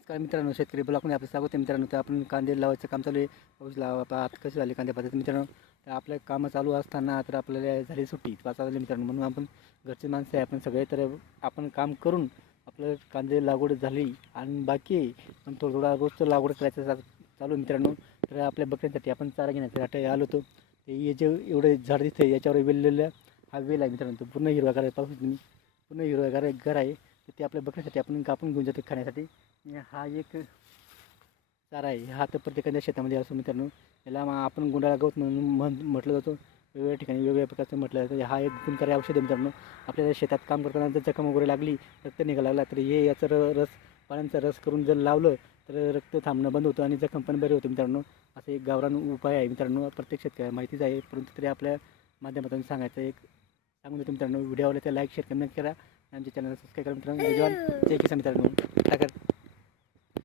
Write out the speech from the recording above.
नमस्कार मित्रांनो शेतकरी ब्लॉकमध्ये आपलं स्वागत आहे मित्रांनो. तर आपण कांदे लावायचं काम चालू आहे. पाऊस लावा आता आता कसे झाले कांदे पाहतात मित्रांनो? तर आपलं कामं चालू असताना तर आपल्याला झाली सुट्टी. पाच वाजले मित्रांनो म्हणून आपण घरचे माणसं आहे आपण सगळे. तर आपण काम करून आपलं कांदे लागवड झाली आणि बाकी आहे. पण थोडं थोडा रोजचं लागवड करायचं चालू आहे मित्रांनो. तर आपल्या बकऱ्यांसाठी आपण चारा घेण्यासाठी आलो होतो. ते हे जे एवढे झाड दिसते याच्यावर वेललेलं हा वेल आहे मित्रांनो. तो पूर्ण हिरवागार आहे पाहू तुम्ही. पूर्ण हिरवागार एक घर आहे. तर ते आपल्या बकऱ्यासाठी आपण कापून घेऊन जातो खाण्यासाठी. हा एक चारा आहे. हा तर प्रत्येकाच्या शेतामध्ये असतो मित्रांनो. याला आपण गुंडाळा गवत म्हणून म्हण म्हटलं जातो. वेगवेगळ्या ठिकाणी वेगवेगळ्या प्रकारचं म्हटलं जातं. हा एक गुणकारी औषध आहे मित्रांनो. आपल्याला शेतात काम करताना जर जखम वगैरे लागली रक्त निघायला लागला तर हे याचं र- रस पाण्याचा रस करून जर लावलं तर रक्त थांबणं बंद होतं आणि जखम पण बरे होते मित्रांनो. असं एक गावरान उपाय आहे मित्रांनो. प्रत्येक शेतकऱ्या माहितीच आहे. परंतु तरी आपल्या माध्यमातून सांगायचं एक सांगून देतो मित्रांनो व्हिडिओ आवडला तर लाईक शेअर कमेंट करा. आमच्या चॅनलला सबस्क्राईब करा मित्रांनो. जय किसान मित्रांनो. टाकर